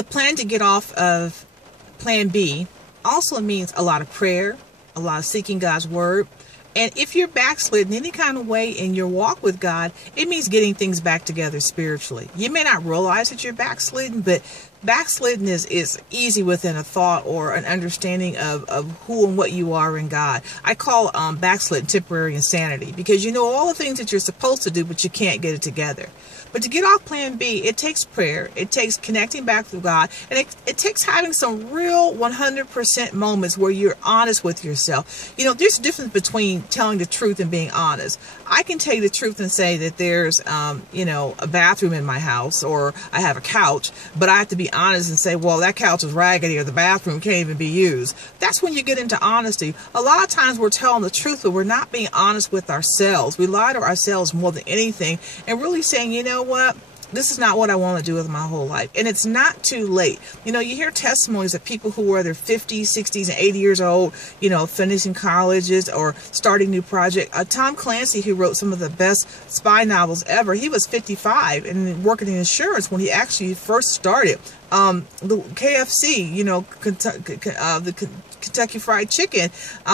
The plan to get off of plan B also means a lot of prayer, a lot of seeking God's word. And if you're backslidden any kind of way in your walk with God, it means getting things back together spiritually. You may not realize that you're backslidden, but backslidden is easy within a thought or an understanding of who and what you are in God. I call backslidden temporary insanity, because you know all the things that you're supposed to do, but you can't get it together. But to get off plan B, it takes prayer, it takes connecting back with God, and it takes having some real 100% moments where you're honest with yourself. You know, there's a difference between telling the truth and being honest. I can tell you the truth and say that there's, a bathroom in my house, or I have a couch, but I have to be honest and say, well, that couch is raggedy, or the bathroom can't even be used. That's when you get into honesty. A lot of times we're telling the truth, but we're not being honest with ourselves. We lie to ourselves more than anything, and really saying, you know what? This is not what I want to do with my whole life. And it's not too late. You know, you hear testimonies of people who are their 50s, 60s, and 80 years old, finishing colleges or starting new projects. Tom Clancy, who wrote some of the best spy novels ever, he was 55 and working in insurance when he actually first started. The KFC, the Kentucky Fried Chicken,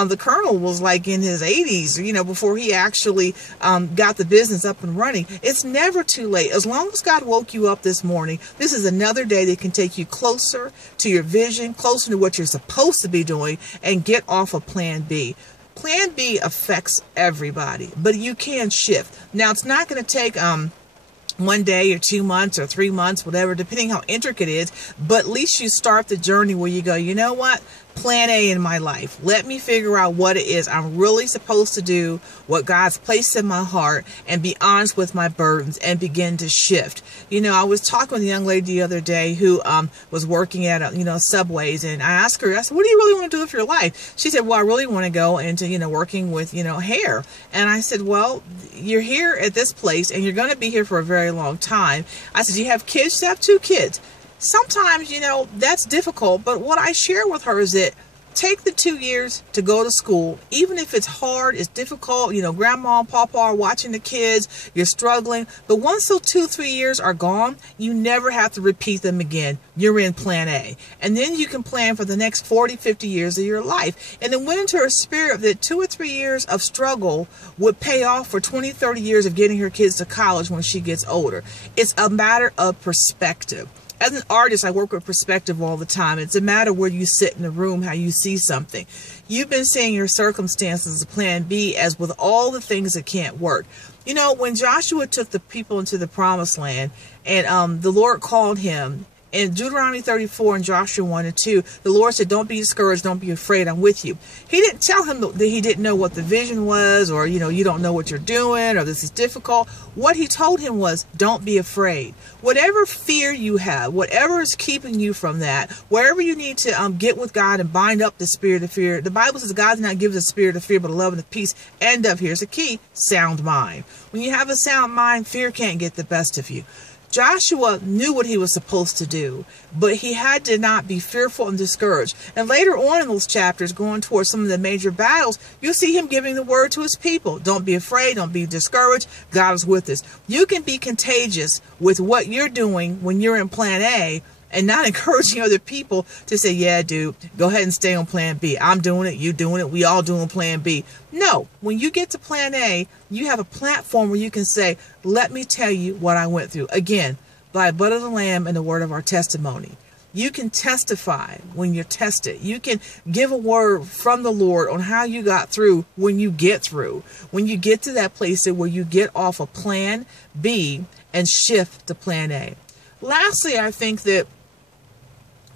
the Colonel was like in his 80s, before he actually got the business up and running. It's never too late. As long as God woke you up this morning, this is another day that can take you closer to your vision, closer to what you're supposed to be doing, and get off of plan B. Plan B affects everybody, but you can shift. Now, it's not going to take 1 day or 2 months or 3 months, whatever, depending how intricate it is. But at least you start the journey where you go, you know what? Plan A in my life. Let me figure out what it is I'm really supposed to do, what God's placed in my heart, and be honest with my burdens and begin to shift. I was talking with a young lady the other day who was working at Subways, and I asked her, I said, what do you really want to do with your life? She said, well, I really want to go into working with hair. And I said, well, you're here at this place and you're going to be here for a very long time. I said, do you have kids? She said, I have 2 kids. Sometimes, that's difficult, but what I share with her is that take the 2 years to go to school, even if it's hard, it's difficult, grandma and papa are watching the kids, you're struggling, but once those 2-3 years are gone, you never have to repeat them again. You're in plan A. And then you can plan for the next 40-50 years of your life. And then went into her spirit that 2 or 3 years of struggle would pay off for 20-30 years of getting her kids to college when she gets older. It's a matter of perspective. As an artist, I work with perspective all the time. It's a matter where you sit in the room, how you see something. You've been seeing your circumstances as plan B, as with all the things that can't work. When Joshua took the people into the promised land and the Lord called him, in Deuteronomy 34 and Joshua 1 and 2, the Lord said, don't be discouraged, don't be afraid, I'm with you. He didn't tell him that he didn't know what the vision was, or, you don't know what you're doing, or this is difficult. What he told him was, don't be afraid. Whatever fear you have, whatever is keeping you from that, wherever you need to get with God and bind up the spirit of fear. The Bible says God did not give us a spirit of fear, but a love and a peace. And here's the key, sound mind. When you have a sound mind, fear can't get the best of you. Joshua knew what he was supposed to do, but he had to not be fearful and discouraged. And later on in those chapters, going towards some of the major battles, you'll see him giving the word to his people. Don't be afraid. Don't be discouraged. God is with us. You can be contagious with what you're doing when you're in plan A, and not encouraging other people to say, yeah, dude, go ahead and stay on plan B. I'm doing it. You doing it. We all doing plan B. No, when you get to plan A, you have a platform where you can say, let me tell you what I went through. Again, by the blood of the Lamb and the word of our testimony. You can testify when you're tested. You can give a word from the Lord on how you got through when you get through. When you get to that place where you get off of plan B and shift to plan A. Lastly, I think that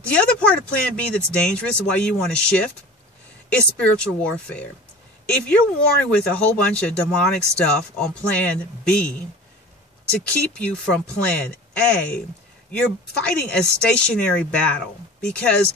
the other part of plan B that's dangerous, why you want to shift, is spiritual warfare. If you're warring with a whole bunch of demonic stuff on plan B to keep you from plan A, you're fighting a stationary battle, because